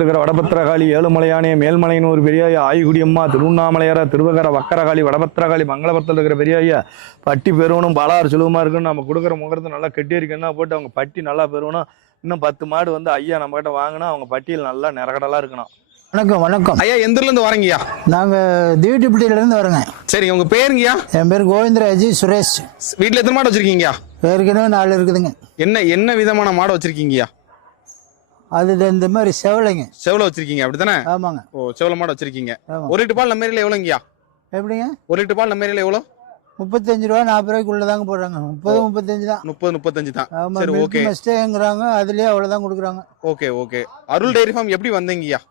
மங்கலபுரத்தில் இருக்கிற வடபத்திரகாளி, ஏழுமலையானே, மேல்மலையனூர் பெரியாயா, ஆய்குடியம்மா, திருவண்ணாமலையார, திருவகர, வக்கரகாளி, வடபத்திரகாளி, மங்கலபுரத்தில் இருக்கிற பெரியாயா, பட்டி பெருவனும் பாலாறு சுலபமாக இருக்குன்னு நம்ம கொடுக்குற முகூர்த்தம் நல்லா கட்டி இருக்குன்னா போட்டு அவங்க பட்டி நல்லா பெருவணும். இன்னும் 10 மாடு வந்து ஐயா நம்ம கிட்ட வாங்கினா அவங்க பட்டியல் நல்லா நிறகடலாக இருக்கணும். வணக்கம் வணக்கம் ஐயா. எந்த ஊர்ல இருந்து வரீங்கய்யா? நாங்க தீவட்டிப்பட்டியிலேருந்து வரோங்க. சரி, உங்க பேருங்கய்யா? என் பேர் கோவிந்தராஜ் சுரேஷ். வீட்டுல எத்தனை மாடு வச்சிருக்கீங்கய்யா? ஏற்கனவே 4 இருக்குதுங்க. என்ன விதமான மாடு வச்சிருக்கீங்கய்யா? அது இந்த மாதிரி செவலைங்க. செவல வச்சிருக்கீங்க அப்படித்தானே? ஆமாங்க. ஓ, செவல மாடு வச்சிருக்கீங்க. ஆமா. 1 லிட்டர் பால் நம்ம ஏரியால எவ்வளோங்கய்யா? எப்படிங்க? 1 லிட்டர் பால் நம்ம ஏரியால எவ்வளோ? 35 ரூபா 40 ரூபாய்க்குள்ள தாங்க போடுறாங்க. 30 35 தான். 30 35 தான். ஆமா. சரி, ஓகே. மஸ்டேங்கிறாங்க, அதுலயே அவ்வளவுதான் கொடுக்குறாங்க. ஓகே. அருள் டைரி ஃபார்ம் எப்படி வந்தீங்கய்யா?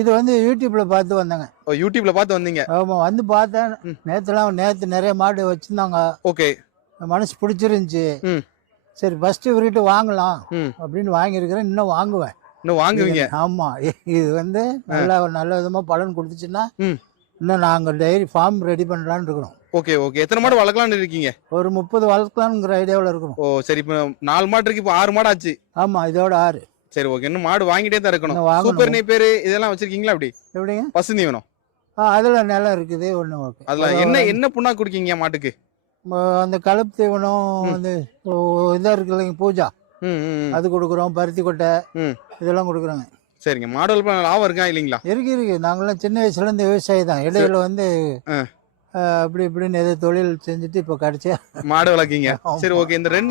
இது வந்து யூடியூப்ல பார்த்து வந்தாங்க. ஓ, யூடியூப்ல பார்த்து வந்தீங்க. ஆமா, வந்து பார்த்தேன். நேத்து நிறைய மாடு வச்சிருந்தாங்க. ஓகே. மனசு பிடிச்சிருந்துச்சு. ம். சரி, ஃபர்ஸ்ட் இவர்கிட்ட வாங்கலாம் அப்படின்னு வாங்கியிருக்கிறேன். இன்னும் வாங்குவேன். இன்னும் வாங்குவீங்க? ஆமா. இது வந்து நல்ல விதமா பலன் கொடுத்துச்சுன்னா ம். இன்னும் நாங்க டைரி ஃபார்ம் ரெடி பண்ணலான்னு இருக்கிறோம். ஓகே. எத்தனை மாடு வளர்க்கலாம்னு இருக்கீங்க? ஒரு 30 வளர்க்கலாம்ங்கிற ஐடியாவில் இருக்கணும். ஓ, சரி. இப்போ 4 மாடு இருக்கு, இப்போ 6 மாடு ஆச்சு. ஆமா, இதோட 6. சரி, ஓகே. இன்னும் மாடு வாங்கிட்டே தான் இருக்கணும். இன்னும் வாங்கணும். சூப்பர் நெய் இதெல்லாம் வச்சிருக்கீங்களா? அப்படி எப்படிங்க? பசு தீவனம் அதுல நிலம் இருக்குது. ஒண்ணு ஓகே. அதுல என்ன புண்ணா குடிக்கீங்க மாட்டுக்கு? அந்த கலப்பு தீவனம் வந்து இதா இருக்கு இல்லைங்க, பூஜா, அது கொடுக்குறோம். பருத்தி கொட்டை இதெல்லாம் கொடுக்குறோங்க. சரிங்க. மாடு வளர்ப்பு லாபம் இருக்கா இல்லைங்களா? இருக்கு. நாங்களாம் சின்ன வயசுல இருந்து விவசாயி தான். இடையில வந்து அப்படி இப்படின்னு ஏதோ தொழில் செஞ்சுட்டு இப்போ கடைசியா மாடு வளர்க்கீங்க. சரி, ஓகே. இந்த 2